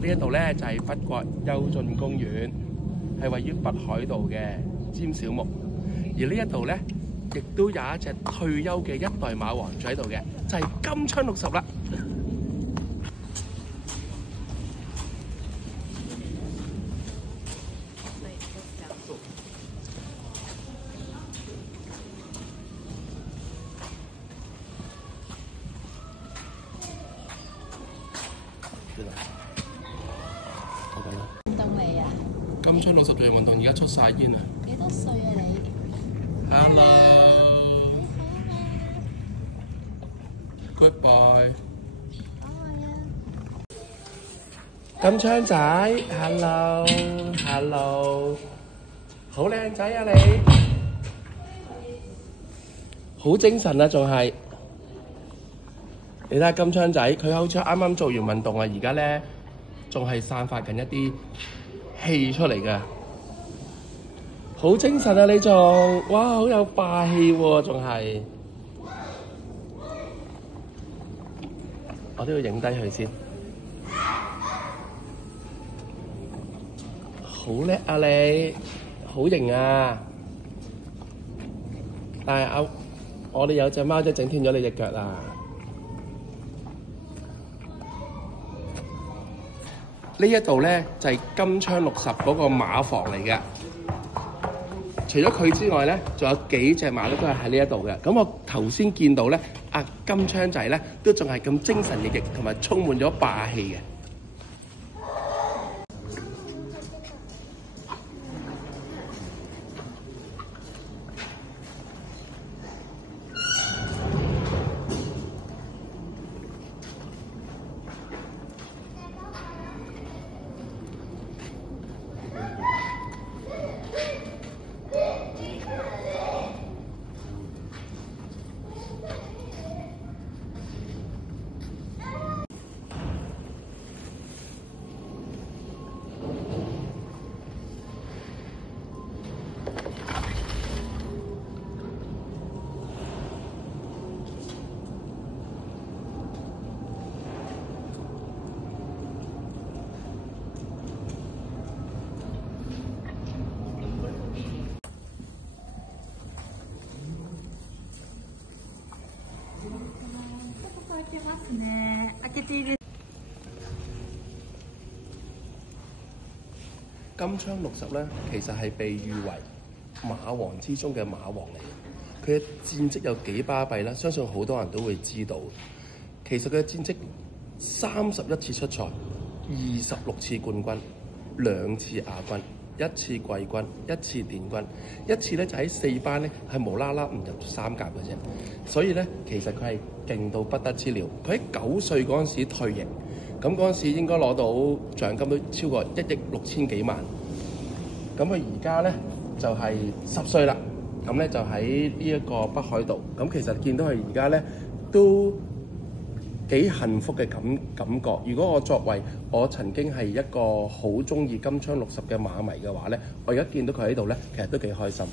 呢一度咧就係北角幽駿公園，係位於北海道嘅尖小木。而呢一度咧，亦都有一隻退休嘅一代馬王住喺度嘅，就係金槍60啦。運動嚟啊！金槍60做完運動，而家出晒煙啊！幾多歲啊你 Hello，Goodbye。拜金槍仔 ，Hello，好靚仔啊你，好精神啊仲係。你睇下金槍仔，佢好似啱啱做完運動啊，而家咧仲係散發緊一啲氣出嚟嘅，好精神啊你仲，哇好有霸氣喎仲係，我都要影低佢先，好叻啊你，好型啊！但係我哋有隻貓仔整斷咗你隻腳啊！呢一度咧就係金槍60嗰個馬房嚟嘅。除咗佢之外咧，仲有幾隻馬咧都係喺呢一度嘅。咁我頭先見到咧，阿金槍仔咧都仲係咁精神奕奕，同埋充滿咗霸氣嘅。金槍60咧，其實係被譽為馬王之中嘅馬王嚟嘅。佢嘅戰績有幾巴閉啦，相信好多人都會知道。其實佢嘅戰績31次出賽，26次冠軍，2次亞軍，1次季軍，1次殿軍，1次咧就喺4班咧係無啦啦唔入3甲嘅啫。所以咧，其實佢係勁到不得之了。佢喺9歲嗰陣時退役。咁嗰陣時應該攞到獎金都超過1億6千幾萬。咁佢而家咧就係10歲啦。咁咧就喺呢一個北海道。咁其實見到佢而家咧都幾幸福嘅感覺。如果我作為我曾經係一個好中意金槍60嘅馬迷嘅話咧，我而家見到佢喺度咧，其實都幾開心。